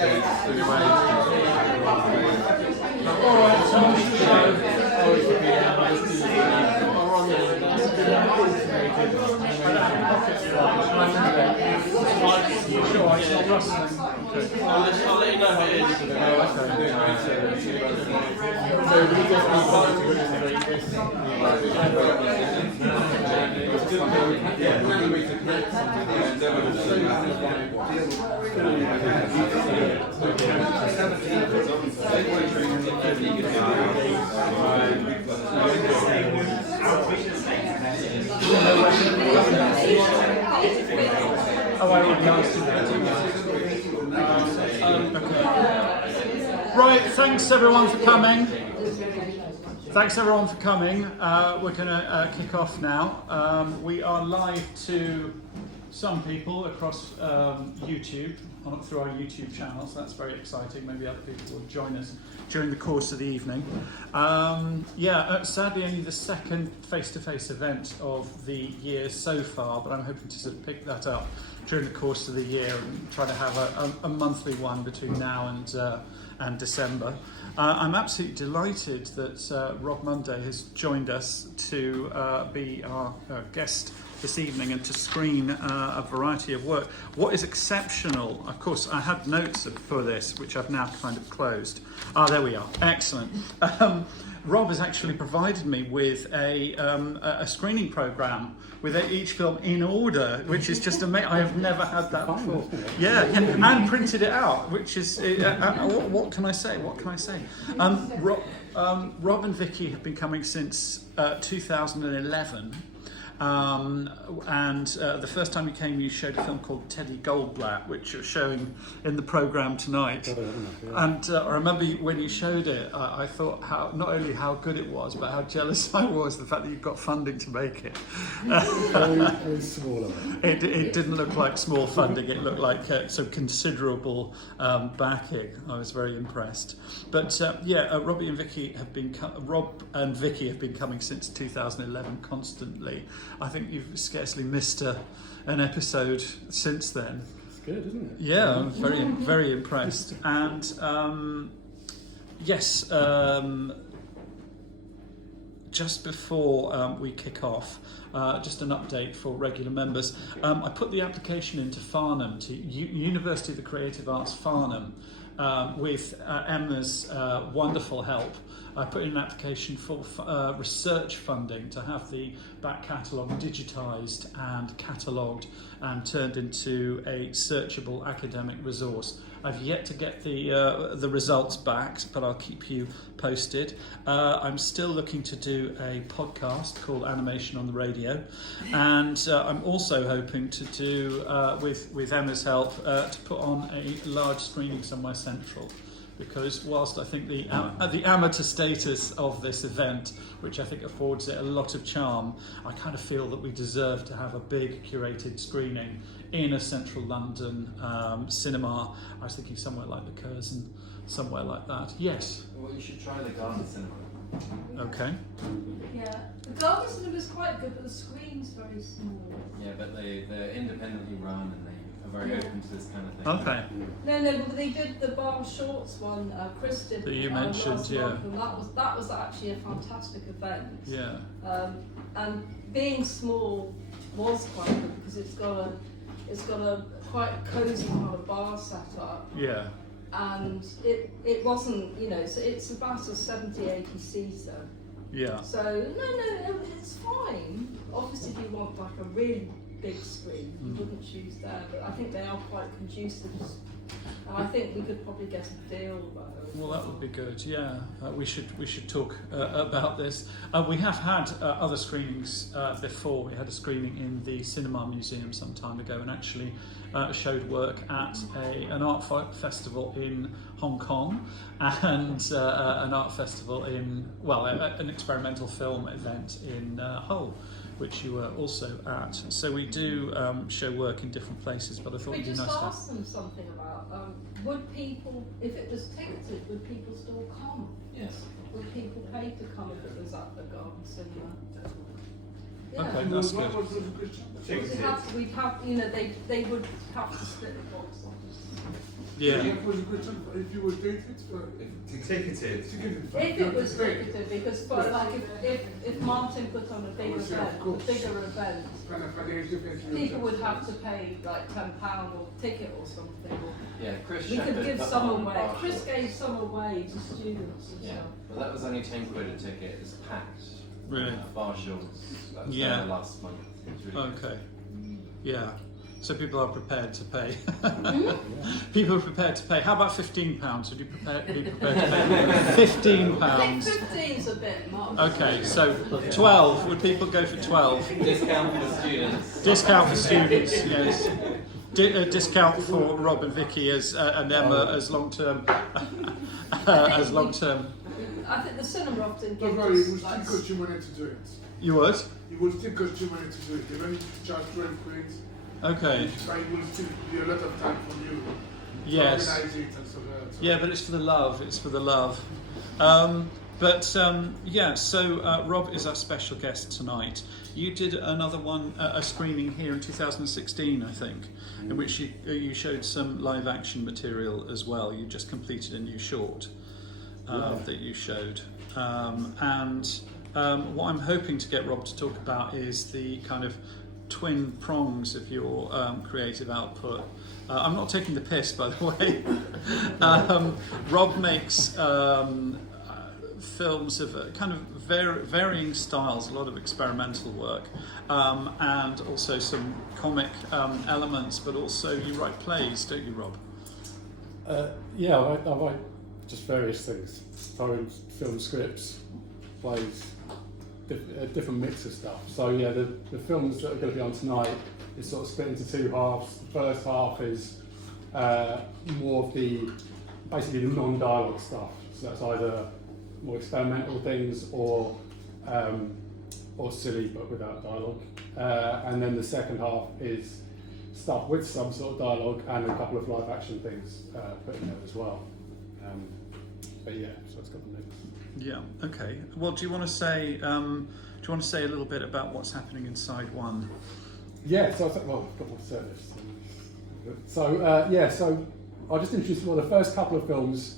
I'll let you know how it is. Oh, I already asked you that. Right, thanks everyone for coming. We're going to kick off now. We are live to some people across YouTube, through our YouTube channels. That's very exciting. Maybe other people will join us during the course of the evening. Sadly only the second face-to-face event of the year so far, but I'm hoping to sort of pick that up during the course of the year and try to have a monthly one between now and December. I'm absolutely delighted that Rob Munday has joined us to be our guest this evening and to screen a variety of work. What is exceptional, of course, I had notes for this, which I've now kind of closed. There we are. Excellent. Rob has actually provided me with a screening program with each film in order, which is just amazing. I have never had that before. Yeah, and printed it out, which is what can I say? Rob and Vicky have been coming since 2011. The first time you came, you showed a film called Teddy Goldblatt, which you're showing in the programme tonight. And I remember when you showed it, I thought not only how good it was, but how jealous I was the fact that you got funding to make it. Very small. It didn't look like small funding. It looked like some considerable backing. I was very impressed. But Rob and Vicky have been coming since 2011 constantly. I think you've scarcely missed an episode since then. It's good, isn't it? Yeah, I'm very, very impressed. And just before we kick off, just an update for regular members. I put the application into Farnham, to University of the Creative Arts Farnham, with Emma's wonderful help. I put in an application for research funding to have the back catalogue digitised and catalogued and turned into a searchable academic resource. I've yet to get the results back, but I'll keep you posted. I'm still looking to do a podcast called Animation on the Radio, and I'm also hoping to do, with Emma's help, to put on a large screening somewhere central. Because whilst I think the amateur status of this event, which I think affords it a lot of charm, I kind of feel that we deserve to have a big curated screening in a central London cinema. I was thinking somewhere like the Curzon, somewhere like that. Yes? Well, you should try the Garden Cinema. Okay. Yeah, the Garden Cinema is quite good, but the screen's very small. Yeah, but they're independently run and they are very open to this kind of thing. Okay. No, but they did the Bar Shorts one. Chris did. That you mentioned, last yeah. month, and that was actually a fantastic event. Yeah. And being small was quite good because it's got a quite cosy kind of bar setup. Yeah. And it wasn't, so it's about a 70-80 seater. Yeah. So no, it's fine. Obviously, if you want like a really big screen, you wouldn't choose there. But I think they are quite conducive, and I think we could probably get a deal though. Well, that would be good. Yeah, we should talk about this. We have had other screenings before. We had a screening in the Cinema Museum some time ago, and actually showed work at an art festival in Hong Kong, and an art festival an experimental film event in Hull, which you were also at. So we do show work in different places, but I thought it'd be nice to... We just asked them something about, would people, if it was ticketed, would people still come? Yes. Would people pay to come if it was at the Garden Cinema? Yeah. Okay, that's good. We'd have, they would have to split the box office. Yeah. What was the question? If you were dated, Ticketed. If it was ticketed, because but like if Martin put on a big Obviously, of event, a course. bigger event, kind of different. people would have to pay like £10 or ticket or something. Or Yeah, Chris we could Shepherd give put some on away. bar Chris shorts. gave some away to students and Yeah, stuff. well that was only 10 quid a ticket. It's packed. Really? Bar shorts. That was Yeah. there last month. It was really good. Okay. Yeah. So people are prepared to pay. Hmm? People are prepared to pay. How about £15? Would you be prepared to pay £15? I think 15's a bit much. Okay, so 12. Would people go for 12? Discount for students. Discount for students, yes. Discount for Rob and Vicky as and Emma as long term. As long term. I think the cinema often Don't gives worry, it us would like, still cost you money to do it. You would? It would still cost you money to do it. They don't need to charge 12 quid. Okay. But it will still be a lot of time for you. Yes. To organize it and so on. Yeah, but it's for the love. It's for the love. Yeah, so Rob is our special guest tonight. You did another one, a screening here in 2016, I think, in which you showed some live action material as well. You just completed a new short that you showed. What I'm hoping to get Rob to talk about is the kind of twin prongs of your creative output. I'm not taking the piss, by the way. Rob makes films of kind of varying styles, a lot of experimental work, and also some comic elements, but also you write plays, don't you, Rob? Yeah, I write just various things. Poems, film scripts, plays, a different mix of stuff. So yeah, the films that are going to be on tonight is sort of split into two halves. The first half is more of basically the non-dialogue stuff. So that's either more experimental things or silly but without dialogue. And then the second half is stuff with some sort of dialogue and a couple of live action things put in there as well. But yeah, so it's got the mix. Yeah. Okay. Well, do you want to say a little bit about what's happening inside one? Yeah. So I've got my service. So I'll just introduce the first couple of films.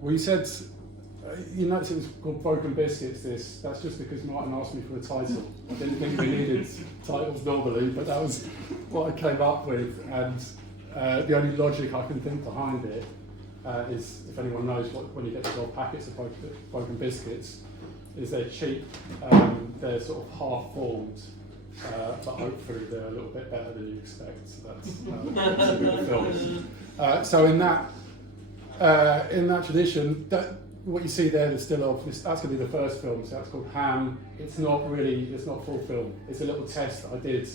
We said you notice it was called Broken Biscuits. That's just because Martin asked me for a title. I didn't think we needed titles normally, but that was what I came up with. And the only logic I can think behind it is, if anyone knows when you get the old packets of Broken Biscuits, is they're cheap. They're sort of half-formed, but hopefully they're a little bit better than you expect. So that's a good film. So in that tradition, what you see there, that's going to be the first film. So that's called Ham. It's not full film. It's a little test that I did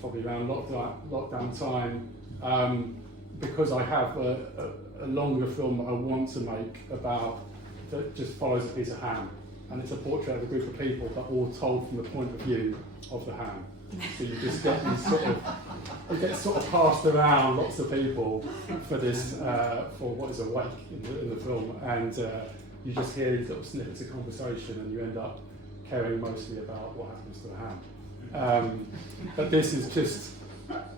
probably around lockdown time, because I have a longer film that I want to make that just follows a piece of ham, and it's a portrait of a group of people, but all told from the point of view of the ham. So you just get these it gets sort of passed around lots of people for this for what is awake in the film, and you just hear these little snippets of conversation, and you end up caring mostly about what happens to the ham. But this is just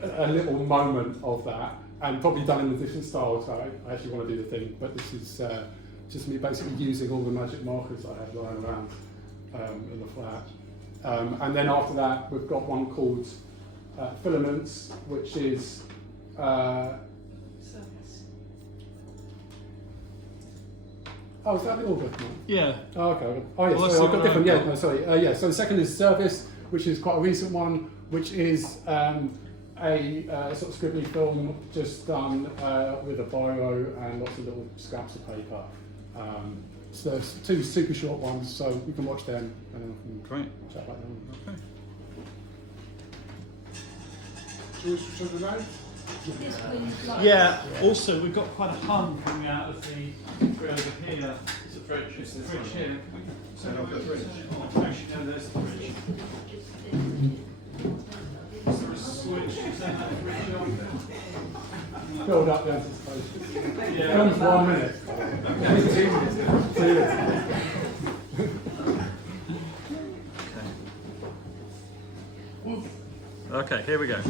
a little moment of that, and probably done in a different style. So I actually want to do the thing, but this is just me basically using all the magic markers I had lying around in the flat. And then after that, we've got one called Filaments, which is Circus. oh, is that the order? Yeah. Oh, okay. Oh, yes. Well, So I've got that's different. the Yeah, one no, sorry. Yeah. So the second is Service, which is quite a recent one, which is a sort of scribbly film just done with a biro and lots of little scraps of paper. So there's two super short ones, so we can watch them and then we can Great. chat about them. Okay. Should we switch on the light? Yes, please. Like, Yeah. Also, we've got quite a hum coming out of the over here. It's a fridge. It's the fridge here. Can we turn off the fridge? Oh, actually, no, there's the fridge. Is there a switch to turn that fridge on? Build up the anticipation. Yeah. Film's 1 minute. 2 minutes. 2 minutes. Okay, here we go.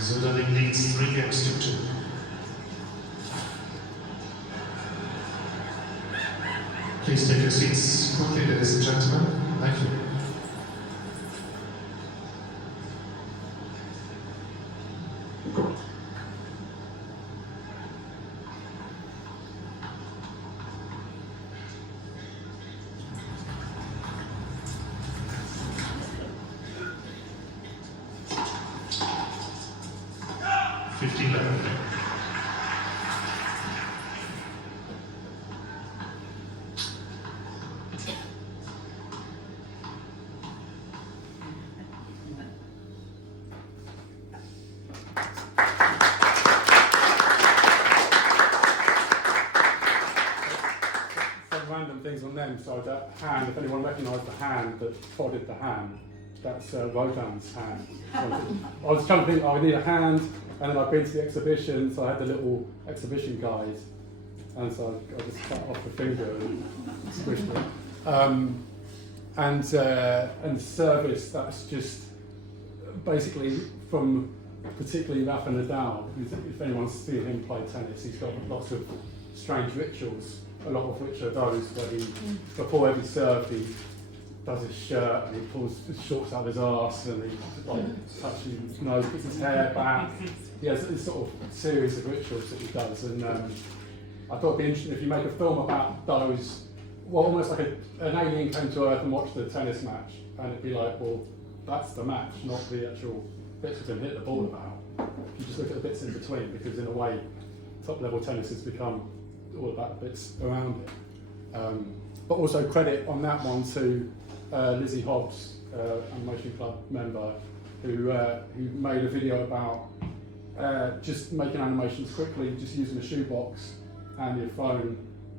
Zudering leads 3 games to 2. Please take your seats quickly, ladies and gentlemen. Thank you. Random things on them, so that hand, if anyone recognised the hand that prodded the hand, that's Rodin's hand. I was trying to think, I need a hand, and then I've been to the exhibition, so I had the little exhibition guys, and so I just cut off the finger and squished it. And service, that's just basically from particularly Rafa Nadal. If anyone's seen him play tennis, he's got lots of strange rituals, a lot of which are those where he, before every serve, he does his shirt and he pulls his shorts out of his arse and he like touches his nose, puts his hair back. He has this sort of series of rituals that he does, and I thought it'd be interesting if you make a film about those. Well, almost like an alien came to Earth and watched the tennis match, and it'd be like, well, that's the match, not the actual bits of him hit the ball about. If you just look at the bits in between, because in a way, top level tennis has become all about the bits around it. But also credit on that one to Lizzie Hobbs, Animation Club member, who made a video about just making animations quickly, just using a shoebox and your phone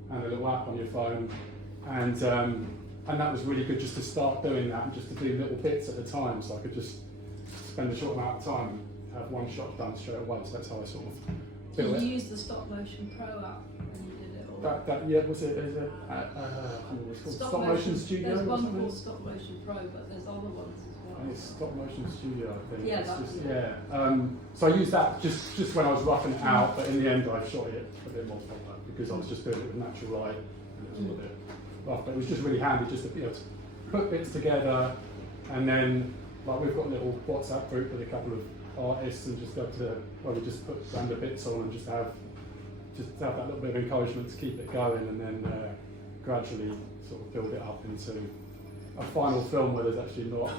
and a little app on your phone, and that was really good just to start doing that and just to do little bits at a time, so I could just spend a short amount of time and have one shot done straight away. So that's how I sort of built it. Did you use the stop motion pro app when you did it? Or? Yeah, was it? What was called Stop Motion Studio. There's or one something. called Stop Motion Pro, but there's other ones as well. And it's Stop Motion Studio, I think. Yeah, It's that's just, it. yeah. So I used that just when I was roughing it out, but in the end I shot it a bit more proper because I was just doing it with natural light and it was all a bit rough. But it was just really handy just to be able to put bits together, and then like we've got a little WhatsApp group with a couple of artists, and just go to well, we just put random bits on and just have that little bit of encouragement to keep it going, and then gradually sort of build it up into a final film where there's actually not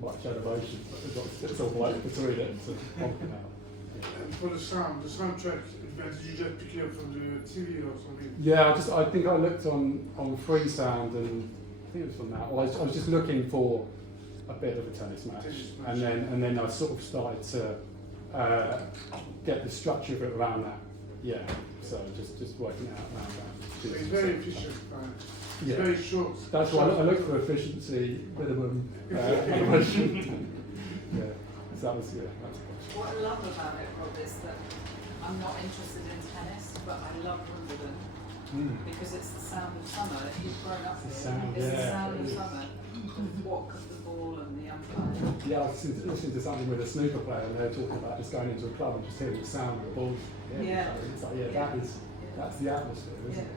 much animation, but there's lots of sort of like between it to pump it out. Yeah. And for the soundtrack, did you just pick it up from the TV or something? Yeah, I think I looked on Freesound, and I think it was from that. Well, I was just looking for a bit of a tennis match, and then I sort of started to get the structure of it around that. Yeah, so just working it out around that. It's very efficient. It's Yeah. very short. That's why I look for efficiency, minimum animation. Yeah, so that was that's What I love about it, Rob, is that I'm not interested in tennis, but I love Wimbledon because it's the sound of summer. If you've grown up The here, sound, it's the yeah, sound it of is. summer. The walk of the ball and the umpire. Yeah, I was listening to something with a snooker player, and they were talking about just going into a club and just hearing the sound of the ball. Yeah. It's like, that's the atmosphere, isn't it?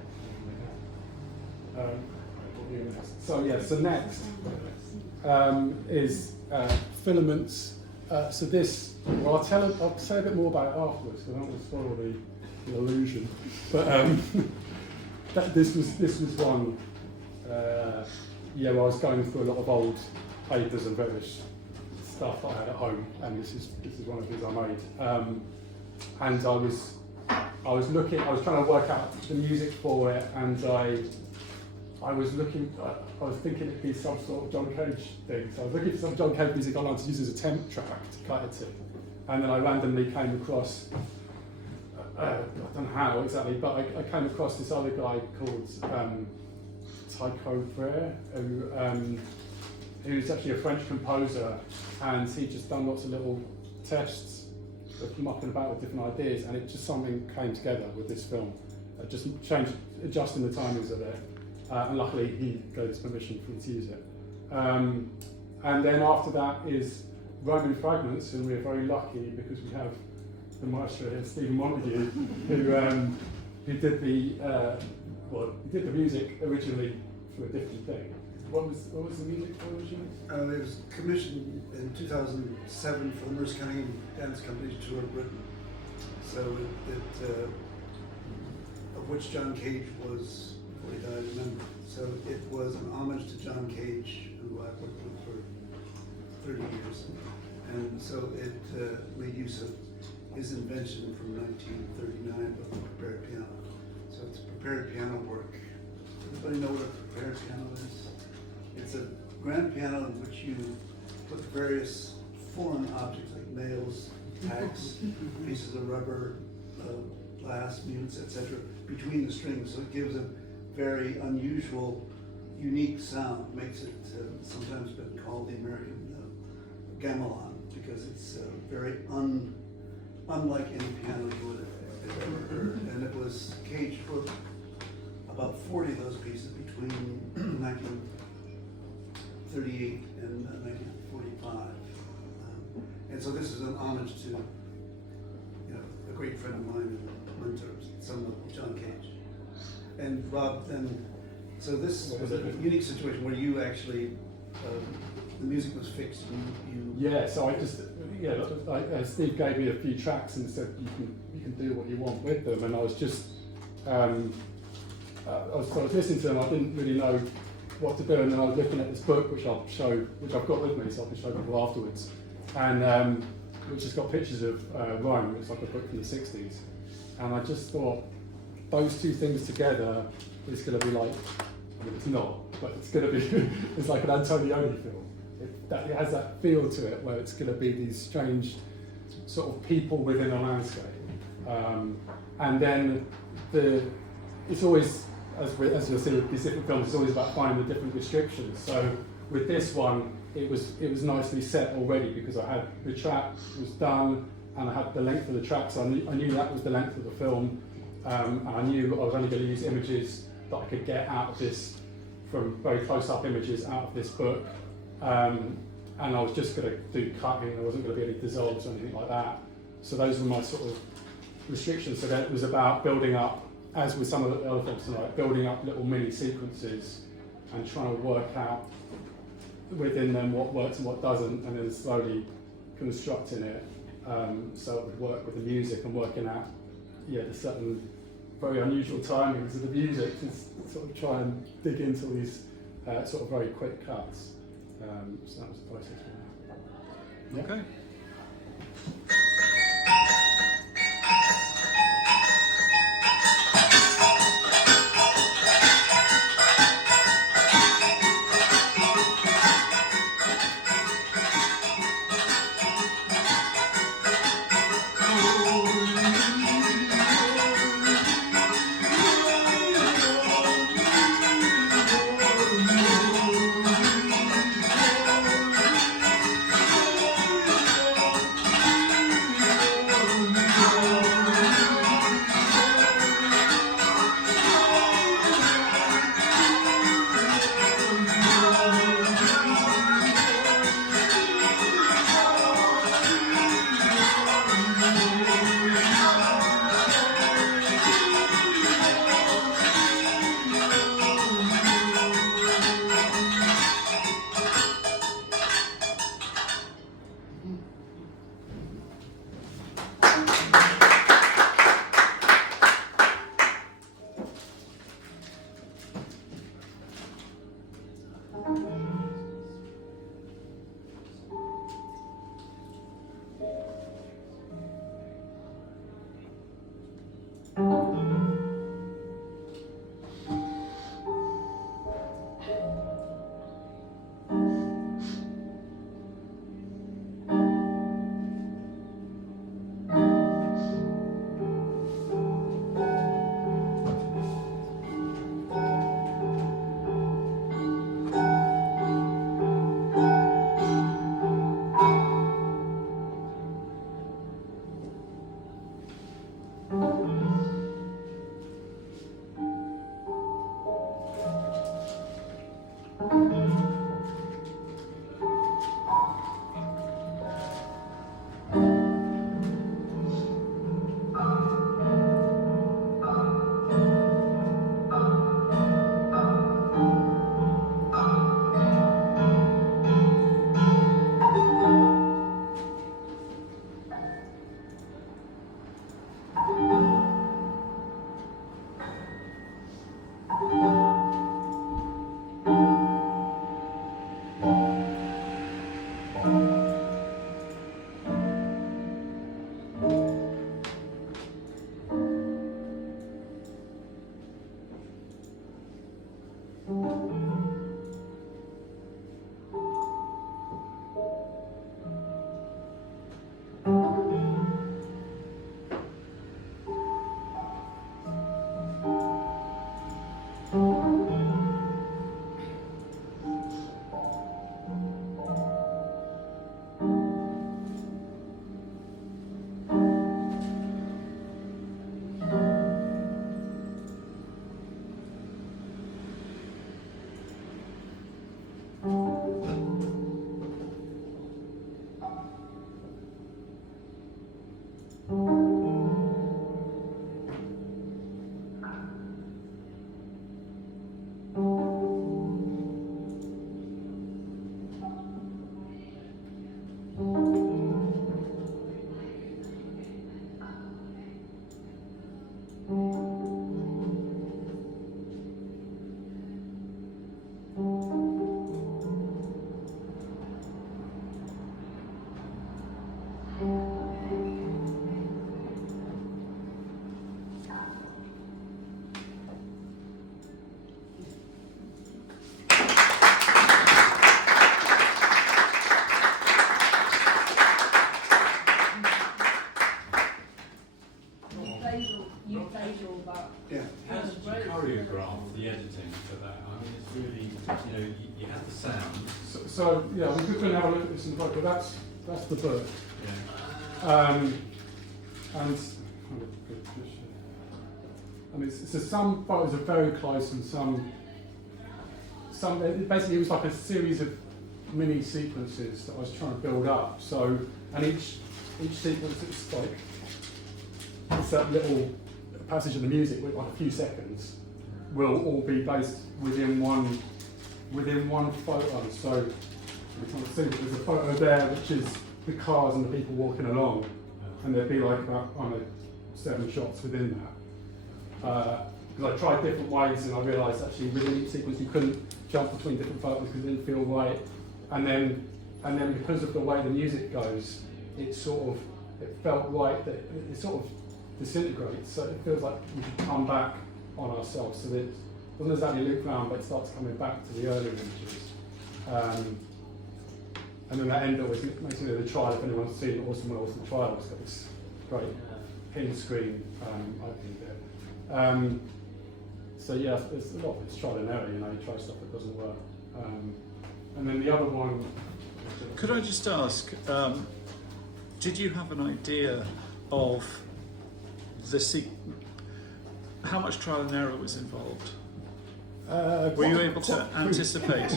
So next is filaments. So this, well, I'll say a bit more about it afterwards, because I don't want to spoil the illusion. But this was one. Where I was going through a lot of old papers and various stuff that I had at home, and this is one of these I made. And I was trying to work out the music for it, and I was thinking it'd be some sort of John Cage thing. So I was looking for some John Cage music online to use as a temp track to cut it to. And then I randomly came across, I don't know how exactly, but I came across this other guy called Tycho Brahe, who's actually a French composer, and he just done lots of little tests of mucking about with different ideas, and it just something came together with this film. Just adjusting the timings of it, and luckily he gave us permission for me to use it. And then after that is Roman Fragments, and we're very lucky because we have the maestro here, Stephen Montague, who did the music originally for a different thing. What was the music for originally? It was commissioned in 2007 for the Mercer County Dance Company's tour of Britain. So of which John Cage was, before he died, a member. So it was an homage to John Cage, who I've worked with for 30 years. And so it made use of his invention from 1939 of the prepared piano. So it's prepared piano work. Everybody know what a prepared piano is? It's a grand piano in which you put various foreign objects like nails, tacks, pieces of rubber, glass, mutes, etc. between the strings. So it gives a very unusual, unique sound. Makes it sometimes been called the American gamelan, because it's very unlike any piano you would have ever heard. And it was Cage put about 40 of those pieces between 1938 and 1945. And so this is an homage to a great friend of mine and mentor, son of John Cage. And Rob, then, so this was a unique situation where you actually, the music was fixed and you... Yeah, so Steve gave me a few tracks and said you can do what you want with them, and I was just, I was listening to them. I didn't really know what to do, and then I was looking at this book which I've got with me, so I can show people afterwards, and which has got pictures of Rome. It's like a book from the 60s, and I just thought those two things together is going to be like, I mean it's not, but it's going to be it's like an Antonioni film. It has that feel to it where it's going to be these strange sort of people within a landscape, and then it's always, as you'll see with these different films, it's always about finding the different descriptions. So with this one, it was nicely set already because I had the track was done and I had the length of the track, so I knew that was the length of the film, and I knew I was only going to use images that I could get out of this from very close-up images out of this book, and I was just going to do cutting. There wasn't going to be any dissolves or anything like that. So those were my sort of restrictions. So then it was about building up, as with some of the other films tonight, building up little mini sequences and trying to work out within them what works and what doesn't, and then slowly constructing it so it would work with the music and working out the certain very unusual timings of the music to sort of try and dig into these sort of very quick cuts. So that was the process for that. Okay. So yeah, we're just going to have a look at this in the book, but that's the book. Yeah. And I mean, so some photos are very close, and some basically it was like a series of mini sequences that I was trying to build up. So, and each sequence is like it's that little passage of the music with like a few seconds will all be based within one photo. So you can see there's a photo there which is the cars and the people walking along, and there'd be like about 7 shots within that. Because I tried different ways and I realised actually within each sequence you couldn't jump between different photos because it didn't feel right. And then because of the way the music goes, it felt right that it sort of disintegrates. So it feels like we should come back on ourselves. So that it doesn't exactly loop round, but it starts coming back to the earlier images. And then that end always makes me the trial, if anyone's seen it or someone else in the trial, it's got this great hidden screen opening bit. So yeah, there's a lot of it's trial and error, you try stuff that doesn't work. And then the other one... Could I just ask, did you have an idea of how much trial and error was involved? Were you able to anticipate?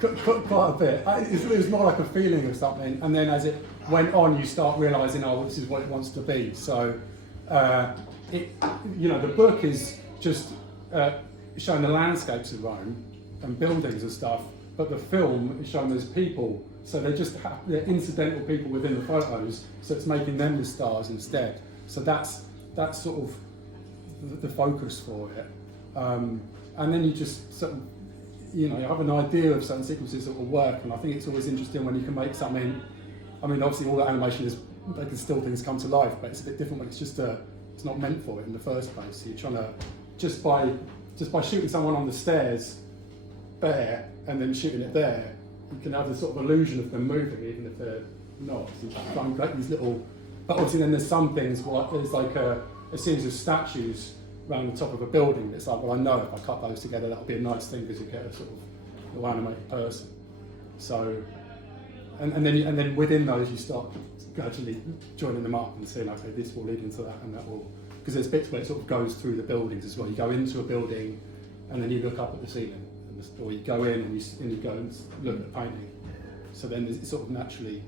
Quite a bit. It was more like a feeling of something, and then as it went on, you start realising, oh, this is what it wants to be. So, the book is just showing the landscapes of Rome and buildings and stuff, but the film is showing those people. So they're incidental people within the photos. So it's making them the stars instead. So that's sort of the focus for it. And then you just sort of, you have an idea of certain sequences that will work, and I think it's always interesting when you can make something. I mean, obviously all that animation is making still things come to life, but it's a bit different when it's just it's not meant for it in the first place. So you're trying to just by shooting someone on the stairs bare and then shooting it there, you can have this sort of illusion of them moving even if they're not. So you find like these little, but obviously then there's some things there's like a series of statues around the top of a building. It's like, well, I know if I cut those together, that'll be a nice thing because you get a sort of little animated person. So, and then within those you start gradually joining them up and saying, okay, this will lead into that and that will, because there's bits where it sort of goes through the buildings as well. You go into a building and then you look up at the ceiling, or you go in and you go and look at the painting. So then it sort of naturally,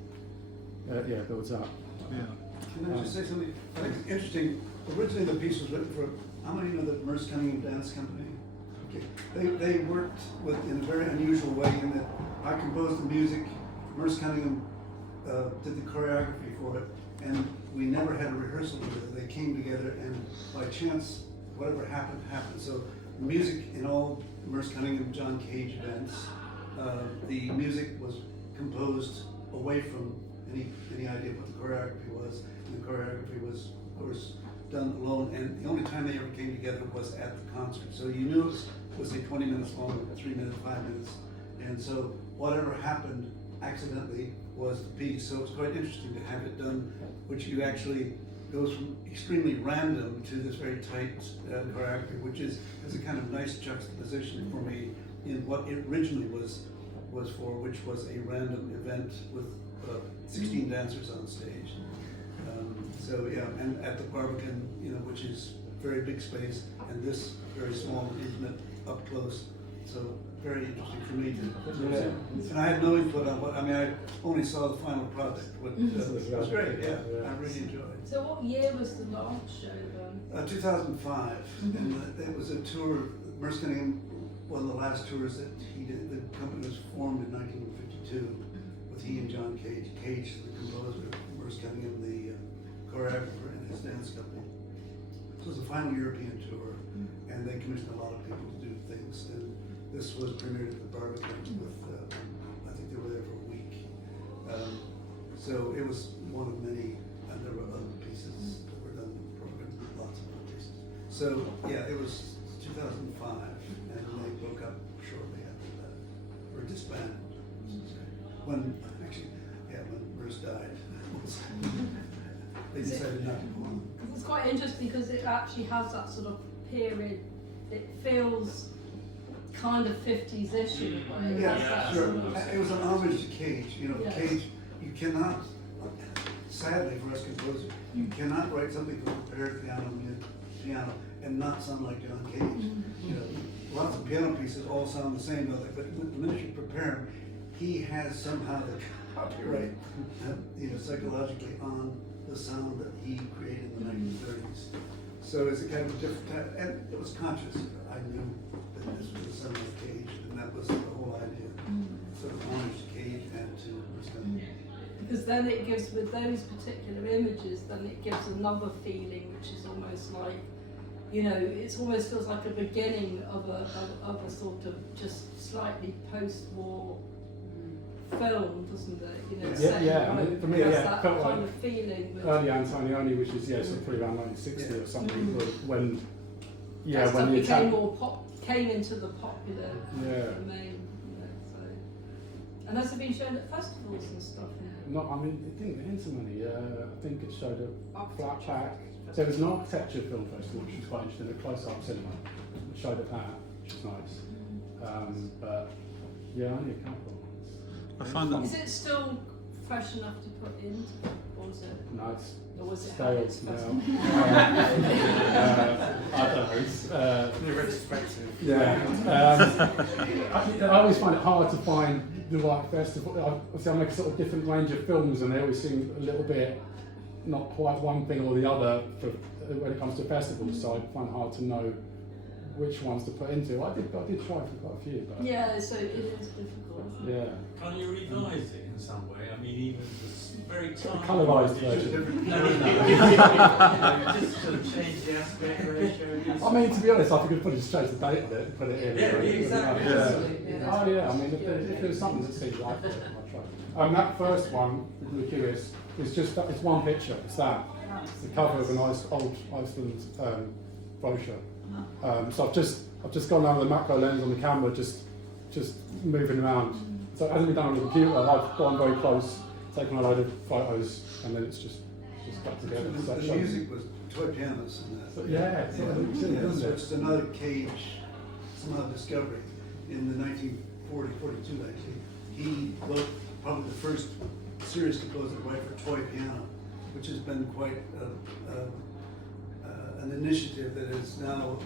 builds up. Yeah. Can I just say something? I think it's interesting. Originally, the piece was written for. How many know the Merce Cunningham Dance Company? Okay. They worked in a very unusual way in that I composed the music. Merce Cunningham did the choreography for it, and we never had a rehearsal with it. They came together, and by chance, whatever happened, happened. So music in all Merce Cunningham, John Cage events, the music was composed away from any idea of what the choreography was, and the choreography was, of course, done alone, and the only time they ever came together was at the concert. So you knew it was say 20 minutes long, 3 minutes, 5 minutes, and so whatever happened accidentally was the piece. So it's quite interesting to have it done, which you actually goes from extremely random to this very tight choreography, which has a kind of nice juxtaposition for me in what it originally was for, which was a random event with 16 dancers on stage. So yeah, and at the Barbican, which is very big space, and this very small, intimate, up close. So very interesting for me to. And I had no input on what. I mean, I only saw the final product. But it was great. Yeah, I really enjoyed it. So what year was the last show then? 2005, and it was a tour. Merce Cunningham, one of the last tours that he did. The company was formed in 1952 with he and John Cage. Cage, the composer, Merce Cunningham, the choreographer, and his dance company. So it was the final European tour, and they commissioned a lot of people to do things. And this was premiered at the Barbican with, I think they were there for a week. So it was one of many, and there were other pieces that were done in the program, lots of other pieces. So yeah, it was 2005, and they broke up shortly after that, or disbanded. When Merce died, they decided not to go on. It's quite interesting because it actually has that sort of period. It feels kind of 50s-ish in a way. Yeah, sure. It was an homage to Cage. Yes. Cage, you cannot, sadly for us composers, you cannot write something for prepared piano and not sound like John Cage. lots of piano pieces all sound the same, but the minute you prepare him, he has somehow the copyright, psychologically on the sound that he created in the 1930s. So it's a kind of different type, and it was conscious. I knew that this was the sound of Cage, and that was the whole idea. Sort of homage to Cage and to Mustang. Because then it gives, with those particular images, then it gives another feeling, which is almost like, it almost feels like a beginning of a sort of just slightly post-war film, doesn't it? I mean, for me, it has it that felt kind like of feeling. early Antonioni, which is sort of probably around 1960 or something, when that stuff when the became Italian, more came into the popular domain. And has it been shown at festivals and stuff? not, I mean, it didn't get into many. I think it showed a flat pack. So it was an architecture film festival, which was quite interesting, a close-up cinema. It showed at that, which was nice. But yeah, only a couple. I find that Is it still fresh enough to put in, or is it? No, it's Or was it stale habits now. festival? I don't know. It's, Retrospective. I always find it hard to find the right festival. I make a sort of different range of films, and they always seem a little bit not quite one thing or the other when it comes to festivals. So I find it hard to know which ones to put into. I did try for quite a few, but Yeah, so it is difficult. Isn't it? yeah. Can't you revise it in some way? I mean, even this very tiny Colorised version. No, just sort of change the aspect ratio. I mean, to be honest, I could just change the date of it and put it in. Yeah, exactly. Yeah. Oh yeah, I mean, if there was something that seemed right for it, I'd try. That first one, if you're curious, is just it's one picture. It's that. It's the cover of an old Iceland brochure. So I've just gone down with the macro lens on the camera, just moving around. So it hasn't been done on the computer. I've gone very close, taken a load of photos, and then it's just cut together. So The music was toy pianos in that. So, yeah, So it's another Cage, somehow discovery in the 1942 actually. He wrote probably the first serious composer to write for toy piano, which has been quite an initiative that is now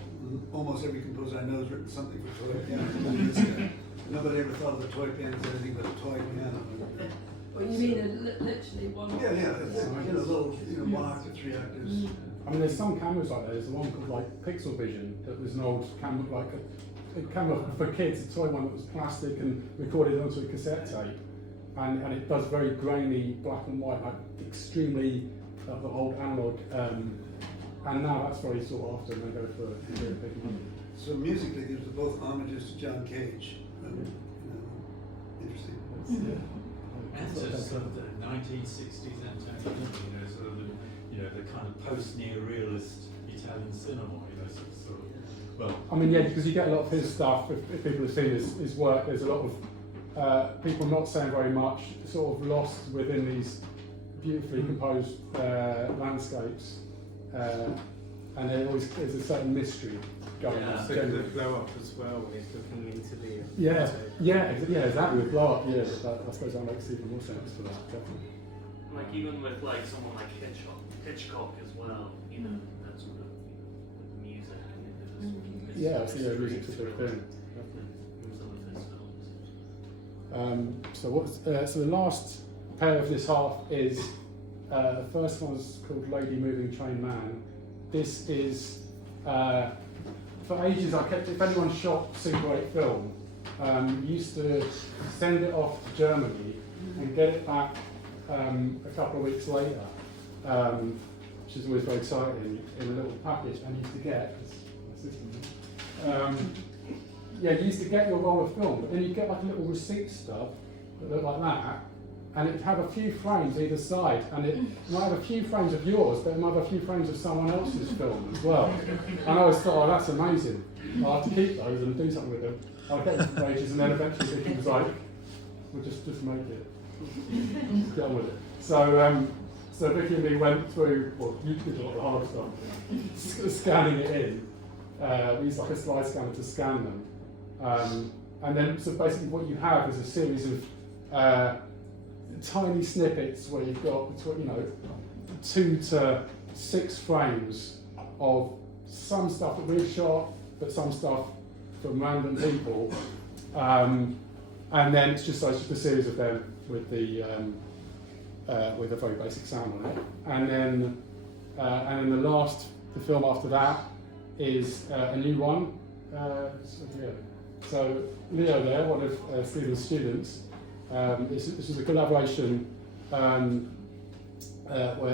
almost every composer I know has written something for toy piano. Nobody ever thought of the toy piano as anything but a toy piano. Well, you mean literally one? Yeah, it's, little, 1 octave, 3 octaves. I mean, there's some cameras like that. There's one called like Pixel Vision that was an old camera, like a camera for kids, a toy one that was plastic and recorded onto a cassette tape, and it does very grainy black and white, like extremely the old analog. And now that's very sought after, and they go for really big money. So musically, these are both homages to John Cage. Interesting. And to sort of the 1960s Antonioni, sort of the kind of post-neorealist Italian cinema, sort of, well. I mean, yeah, because you get a lot of his stuff. If people have seen his work, there's a lot of people not saying very much, sort of lost within these beautifully composed landscapes, and there's a certain mystery going on. So the blow up as well when he's looking into the Yeah, exactly. With blow up, yeah, I suppose that makes even more sense for that, definitely. Like even with like someone like Hitchcock as well, that sort of with music and Yeah, I think music's a big thing. some of his films. So the last pair of this half is the first one is called Lady Moving Train Man. This is for ages I kept. If anyone shot Super 8 film, used to send it off to Germany and get it back a couple of weeks later, which is always very exciting, in a little package. And used to get you used to get your roll of film, but then you get like a little receipt stub that looked like that, and it'd have a few frames either side, and it might have a few frames of yours, but it might have a few frames of someone else's film as well. And I always thought, oh, that's amazing. I'll have to keep those and do something with them. I'll get them for ages, and then eventually Vicky was like, we'll just make it. Just get on with it. So Vicky and me went through, well, you did a lot of the hard stuff, scanning it in. We used like a slide scanner to scan them. And then, so basically what you have is a series of tiny snippets where you've got between 2 to 6 frames of some stuff that we've shot, but some stuff from random people, and then it's just a series of them with a very basic sound on it, and then the film after that is a new one. So Leo there, one of Stephen's students, this is a collaboration where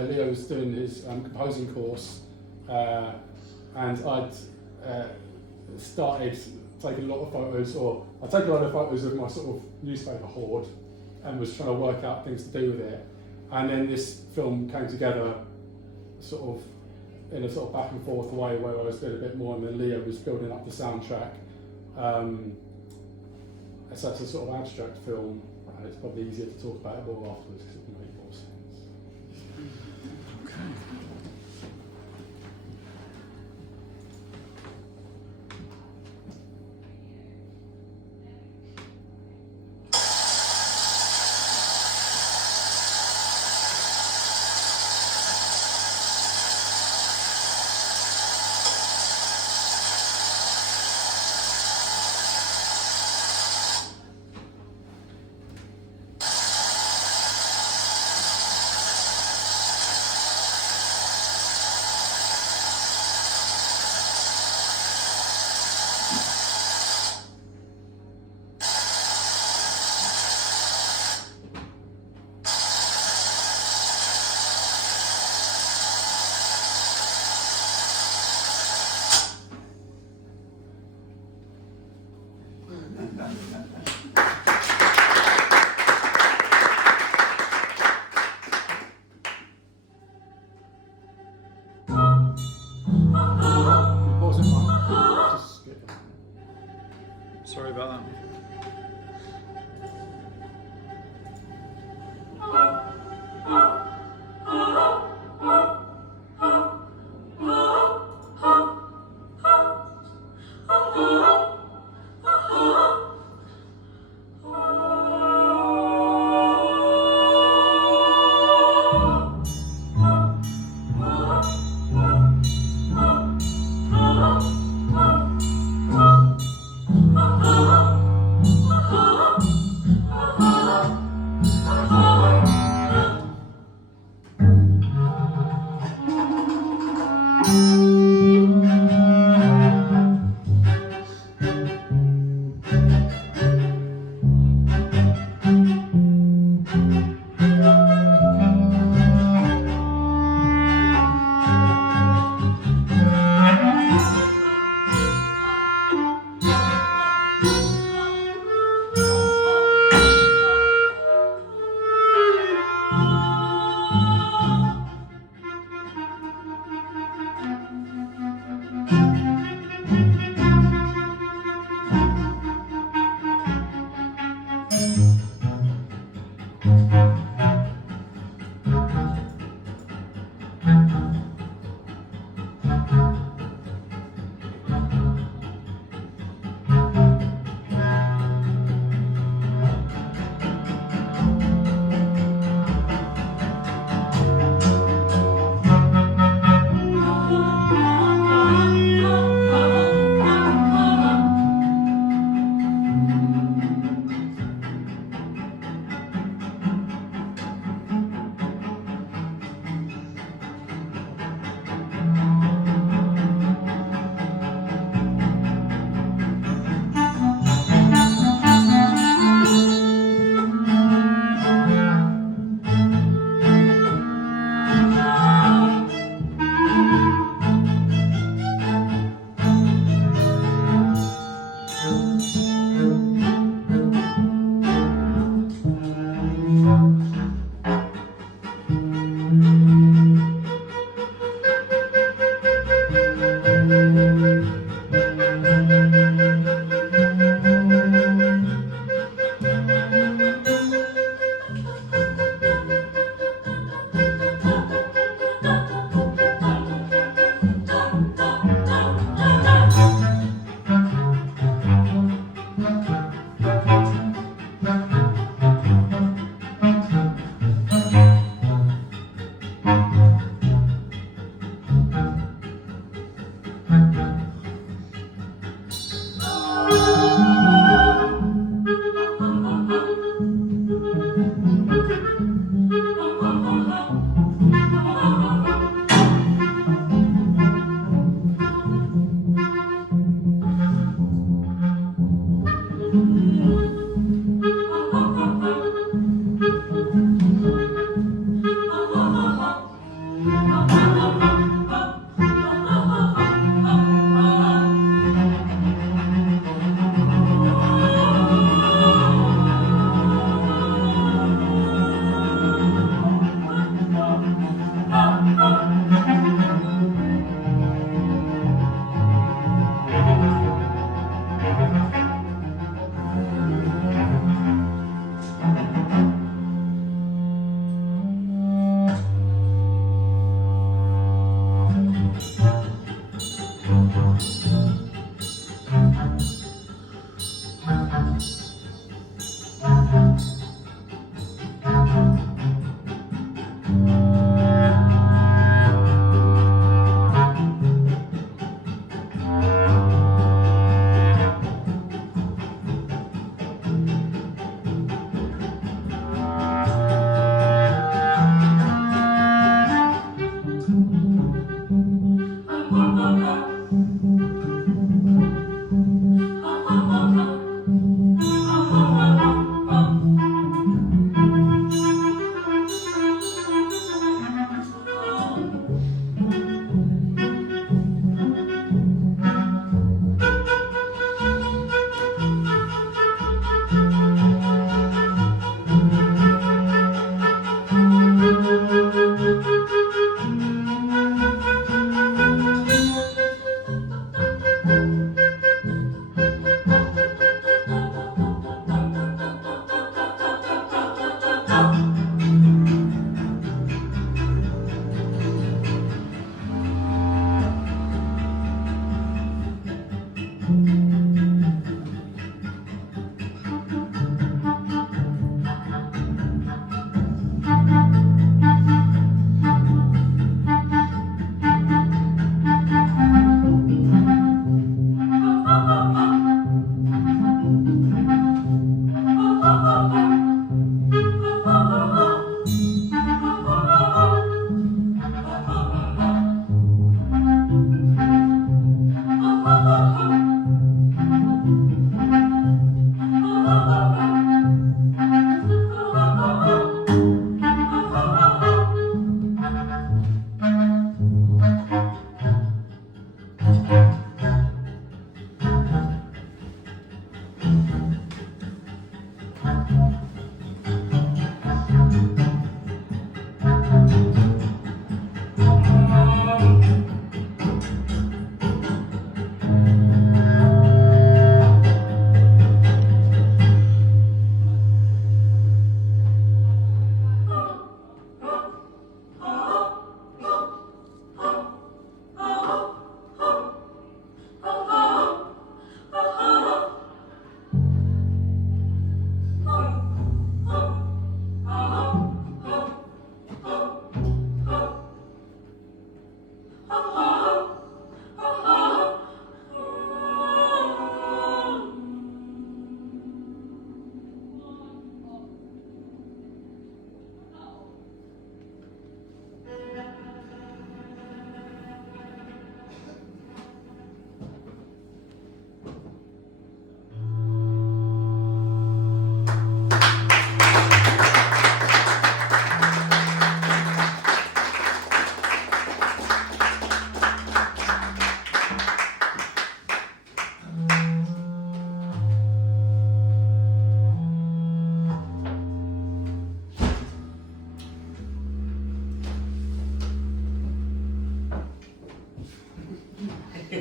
Leo was doing his composing course, and I'd started taking a lot of photos, or I'd taken a lot of photos of my sort of newspaper hoard and was trying to work out things to do with it. And then this film came together sort of in a sort of back and forth way where I was doing a bit more, and then Leo was building up the soundtrack. So it's a sort of abstract film, and it's probably easier to talk about it more afterwards because it will make more sense. Okay. Sorry about that.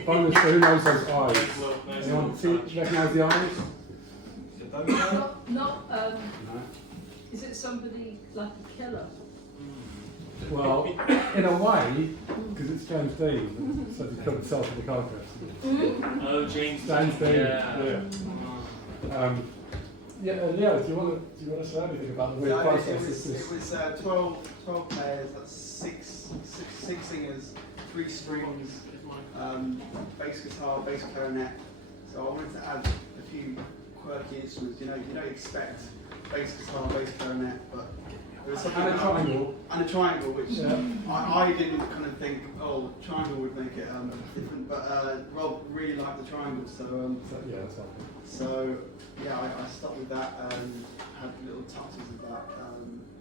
Bonus for who knows those eyes? Anyone recognise the eyes? Not No. is it somebody like a killer? Well, in a way, because it's James Dean, so he killed himself with the car crash. Oh, James. James Dean. Yeah. Leo, do you want to say anything about the weird process? It was 12 players, that's six singers, 3 strings, bass guitar, bass clarinet. So I wanted to add a few quirky instruments. You don't expect bass guitar, bass clarinet, but there was something and a triangle. And a triangle, which I didn't kind of think, oh, triangle would make it different, but Rob really liked the triangle, so So I stuck with that and had little touches of that,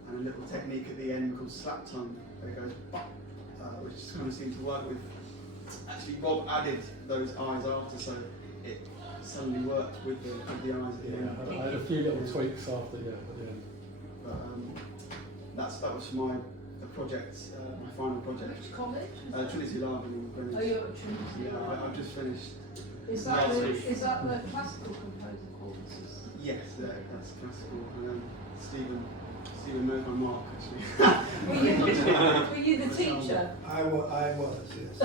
and a little technique at the end called slap tongue, where it goes bop, which just kind of seemed to work with. Actually, Rob added those eyes after, so it suddenly worked with the eyes at the end. I had a few little tweaks after, at the end. But that was for my project, my final project. Which college? Trinity Lab in Greenwich. Oh, you're at Trinity. Yeah, I've just finished. Is that the classical composer courses? Yes, that's classical. And Stephen knows my mark actually. Were you the teacher? I was, yes.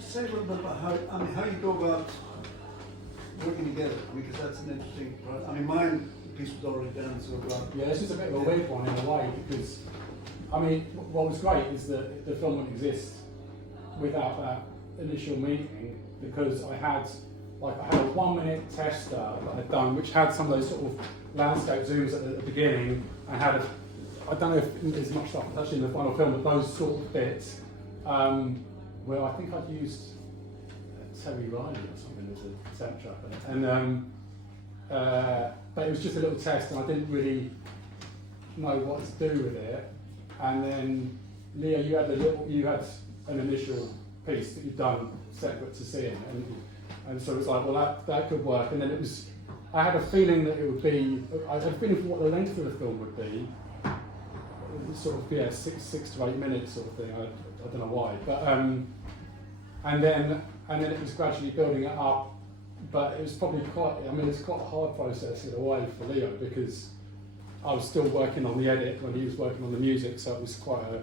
Say a little bit about how you go about working together, because that's an interesting process. I mean, mine piece was already done, so this is a bit of a weird one in a way, because I mean, what was great is that the film wouldn't exist without that initial meeting, because I had a 1-minute tester that I'd done, which had some of those sort of landscape zooms at the beginning, and had I don't know if there's much stuff actually in the final film, but those sort of bits where I think I'd used Terry Riley or something as a temp track on it, and but it was just a little test, and I didn't really know what to do with it. And then Leo, you had an initial piece that you'd done separate to seeing, and so it was like, well, that could work. And then I had a feeling that it would be, I had a feeling for what the length of the film would be, sort of 6 to 8 minutes sort of thing. I don't know why, but and then it was gradually building it up. But it was probably it's quite a hard process in a way for Leo, because I was still working on the edit when he was working on the music, so it was quite a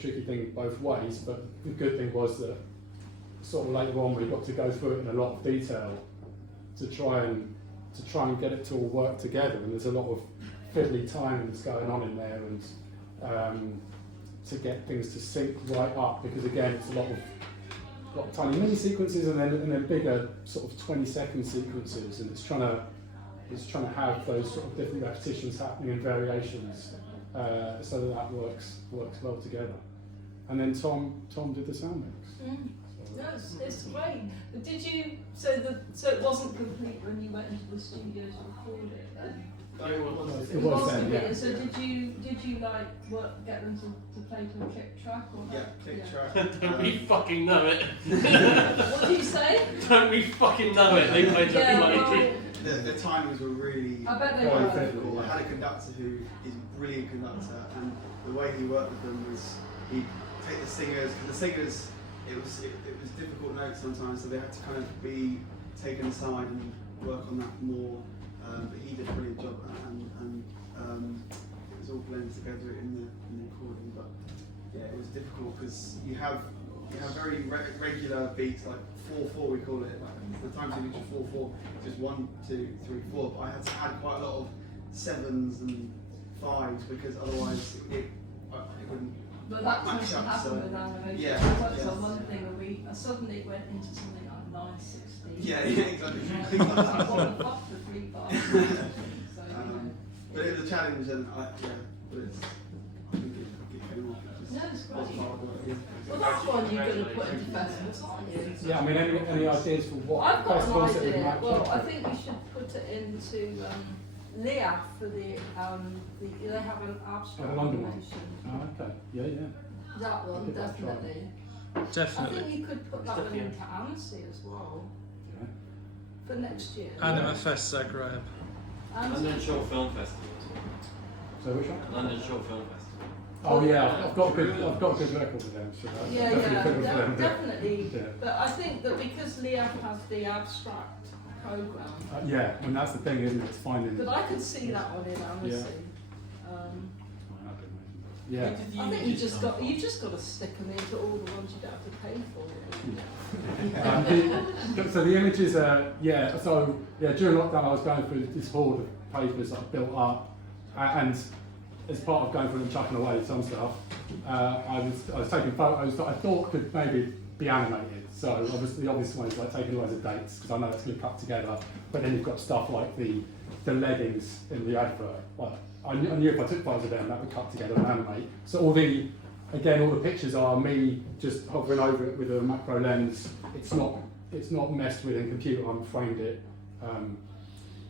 tricky thing both ways. But the good thing was that sort of later on we got to go through it in a lot of detail to try and get it to all work together. And there's a lot of fiddly timings going on in there, and to get things to sync right up, because again it's a lot of tiny mini sequences and then bigger sort of 20-second sequences, and it's trying to have those sort of different repetitions happening and variations so that works well together. And then Tom did the sound mix. No, it's great. But did you? So it wasn't complete when you went into the studio to record it then? It was then, yeah. So did you like get them to play to a click track or? Yeah, click track. Don't we fucking know it? What do you say? Don't we fucking know it? They played The timings were really I bet they quite were. difficult. I had a conductor who is a brilliant conductor, and the way he worked with them was he'd take the singers, because the singers, it was difficult notes sometimes, so they had to kind of be taken aside and work on that more. But he did a brilliant job, and it was all blended together in the recording. But yeah, it was difficult because you have very regular beats, like 4/4 we call it. Like the time signature 4/4, just 1, 2, 3, 4. But I had to add quite a lot of 7s and 5s because otherwise it wouldn't. But that tends match to up. happen So with animation. yeah, I worked yes. on one thing and I suddenly went into something like 9/16. Yeah, exactly. What the fuck the 3 bars? So, But it was a challenge, and I think it came off. No, it's great. Was hard work, yeah. Well, that's one you're going to put into festivals, aren't you? Yeah, I mean, any ideas for what I've got festivals an that would idea. match Well, up I with? think we should put it into Leah for the they have an abstract Oh, the London one. animation. Oh, okay. Yeah. That one, Give that a try. definitely. Definitely. I think you could put that one Definitely. into ANSI as well Yeah. for next year. Anima Fest Zagreb. London Short Film Festival as well. So which one? London Short Film Festival. Oh yeah, I've got a good record with them. So that's Yeah, definitely good for them. definitely. Yeah. But I think that because Leah has the abstract program, Yeah, and that's the thing, isn't it? It's finding. but I could see that one in ANSI. Yeah. I think you just got to stick them into all the ones you don't have to pay for. So the images are during lockdown I was going through this hoard of papers that I built up, and as part of going through and chucking away some stuff, I was taking photos that I thought could maybe be animated. So obviously the obvious one is like taking loads of dates because I know it's going to cut together. But then you've got stuff like the leggings in the advert. Like, I knew if I took photos of them that would cut together and animate. So all the pictures are me just hovering over it with a macro lens. It's not messed with in computer. I've framed it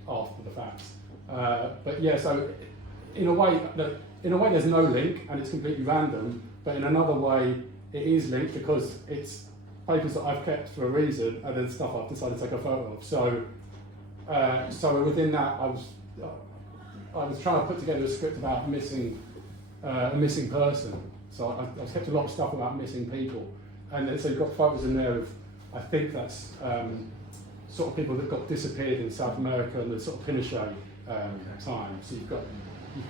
after the fact. But yeah, so in a way there's no link and it's completely random. But in another way, it is linked because it's papers that I've kept for a reason and then stuff I've decided to take a photo of. So within that, I was trying to put together a script about a missing person. So I've kept a lot of stuff about missing people, and then, so you've got photos in there of, I think that's sort of people that got disappeared in South America in the sort of Pinochet time. So you've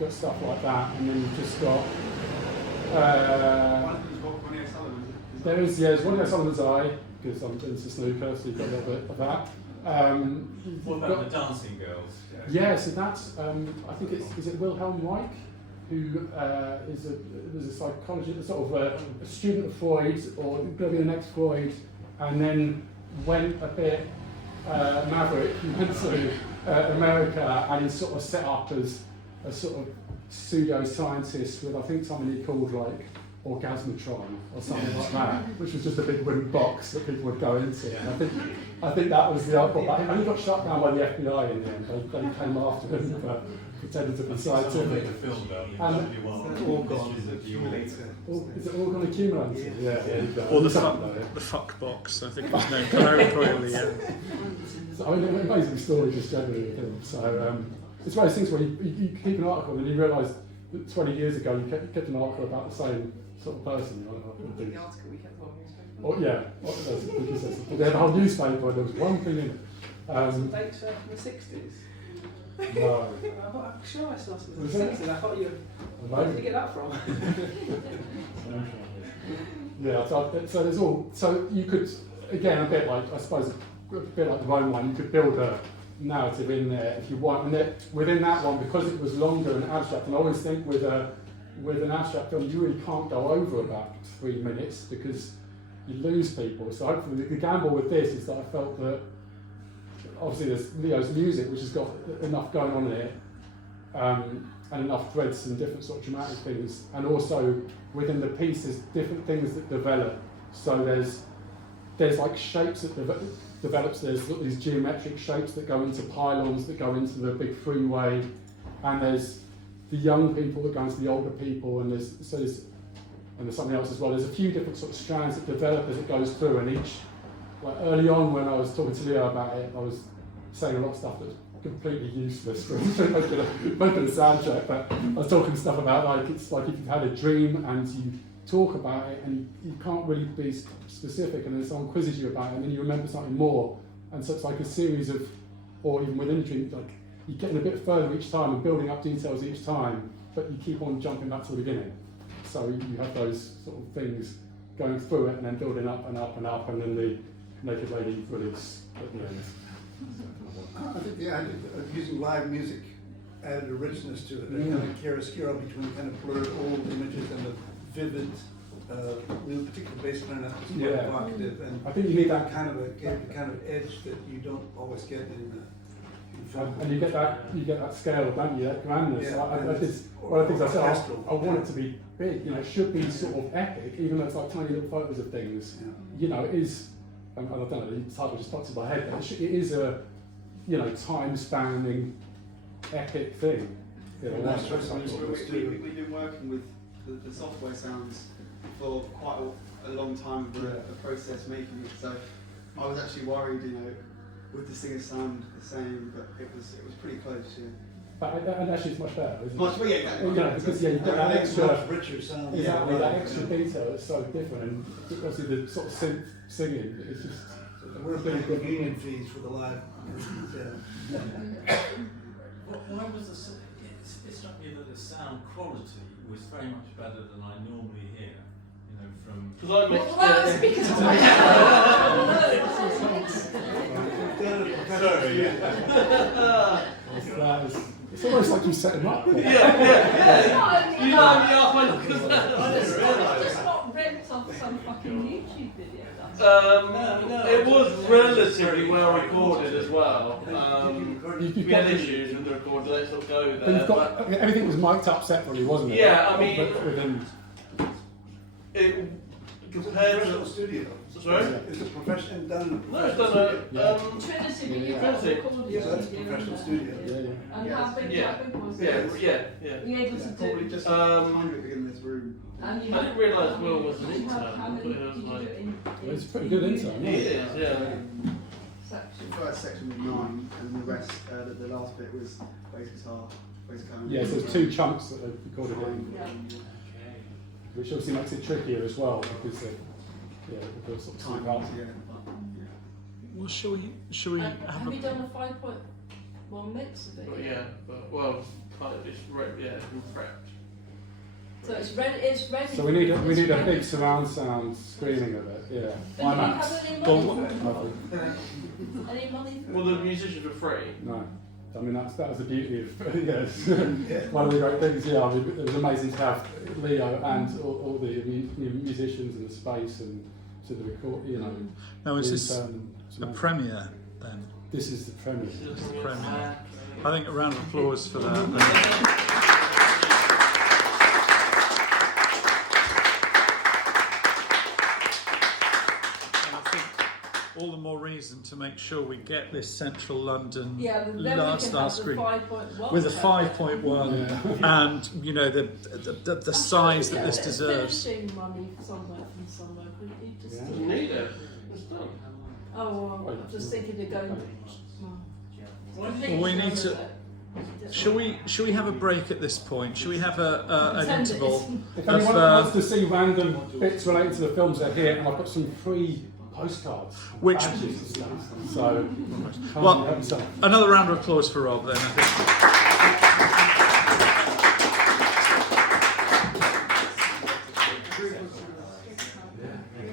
got stuff like that, and then you've just got. There's Ronnie O'Sullivan's Eye, because I'm into snooker, so you've got a little bit of that. What about the Dancing Girls? Yeah, so that's, I think is it Wilhelm Reich, who was a psychologist, sort of a student of Freud, or going to be the next Freud, and then went a bit maverick, went to America, and he sort of set up as a sort of pseudo-scientist with, I think, something he called like Orgasmatron or something like that, which was just a big wooden box that people would go into. And I think that was the output. And he got shut down by the FBI in the end. They came after him for pretending to be scientific. It's all gone. Accumulator. Is it all going to accumulate? Yeah. Or the fuck box, I think it was named colloquially. Yeah. So, I mean, amazing story just generally with him. So it's one of those things where you keep an article and you realise that 20 years ago you kept an article about the same sort of person. The article we kept on newspaper. Oh yeah, they had a whole newspaper and there was one thing in it. Some dates from the 60s. No. But I'm sure I saw something Was it? 60. I thought where did you get that from? Yeah, so there's all. So you could, again, a bit like, I suppose, a bit like the Rome one, you could build a narrative in there if you want. And then within that one, because it was longer and abstract, and I always think with an abstract film, you really can't go over about 3 minutes because you lose people. So hopefully the gamble with this is that I felt that obviously there's Leo's music, which has got enough going on in it, and enough threads and different sort of dramatic things, and also within the piece there's different things that develop. So there's like shapes that develops. There's these geometric shapes that go into pylons that go into the big freeway, and there's the young people that go into the older people, and there's something else as well. There's a few different sort of strands that develop as it goes through, and each, like early on when I was talking to Leo about it, I was saying a lot of stuff that's completely useless for making a soundtrack, but I was talking stuff about like, it's like if you've had a dream and you talk about it and you can't really be specific, and then someone quizzes you about it and then you remember something more, and so it's like a series of, or even within a dream, like you're getting a bit further each time and building up details each time, but you keep on jumping back to the beginning. So you have those sort of things going through it and then building up and up and up, and then the naked lady release at the end. I think the idea of using live music added a richness to it, a kind of chiaroscuro between kind of blurred old images and a vivid, with a particular bass line that was more evocative, and I think you need that kind of edge that you don't always get in film. And you get that scale, don't you? That grandness. Yeah, one of the things I said, I want it to be big. You know, it should be sort of epic, even though it's like tiny little photos of things. Yeah. You know, it is. I don't know. The title just pops in my head, but it is a, you know, time-spanning, epic thing. You know, That's right. We've been working with the software sounds for quite a long time of the process making it. So I was actually worried, you know, would the singer sound the same? But it was pretty close. Yeah. But and actually, it's much better, isn't it? Much, yeah, exactly. You know, because you've got that extra, much richer sound. exactly, that extra detail is so different, and obviously the sort of synth singing is just. We're paying convenience fees for the live. Why was it struck me that the sound quality was very much better than I normally hear, you know, from... Because I make... Well, that's because of my It's almost like you set him up. Yeah. You know me off my look at that. I didn't realise. It's just not ripped off some fucking YouTube video. It was relatively well recorded as well. We had issues with the record, let's not go there. You've got, everything was mic'd up separately, wasn't it? Yeah, I mean, but within... it It's a compared professional to... studio. Sorry? It's a professional done in a No, it's professional done studio. Trinity, but Yeah. you've got Trinity. recorded Yeah, that's a studio, professional isn't it? studio. And Yeah. how big was Yeah, it? yeah. Were you able to Probably do? just Um, 100 in this room. And you I didn't realise Will was an did you have- intern. How I many thought did it was you do like- it in? Well, it's a pretty good intern, He isn't it? is, yeah. Section. The first section was 9, and the rest, the last bit was bass guitar, bass guitar. Yeah, so there's 2 chunks that they've recorded in, Yeah. which obviously makes it trickier as well, because the sort of Time, two parts. yeah. Well, shall we have Have you a... done a 5.1 mix of it? But yeah, but well, kind of, it's been prepped. So it's ready. So we need a It's big surround sound screening of it, yeah. But do you IMAX. have any Well, money for Nothing. it? Any money for Well, the musicians were free. No. I mean, that was the beauty of yes. One of the great things, yeah. I mean, it was amazing to have Leo and all the musicians and the space and to the record, you know. Now, is the this intern. It's a amazing. premiere then? This is the premiere. It's the premiere. I think a round of applause for that. All the more reason to make sure we get this central London Yeah, then we can large have star the screen 5.1 with a cover. 5.1 and you know the size that this deserves. Finishing money somewhere from somewhere, but you just Yeah. Doesn't need it. It's done. Oh, well, I'm just thinking of going. Well, we need to. Shall we have a break at this point? Shall we have an interval? If of, anyone wants to see random bits related to the films, they're here, and I've got some free postcards, Which- badges and stuff. So, Well, well, another round of applause for Rob then, I think.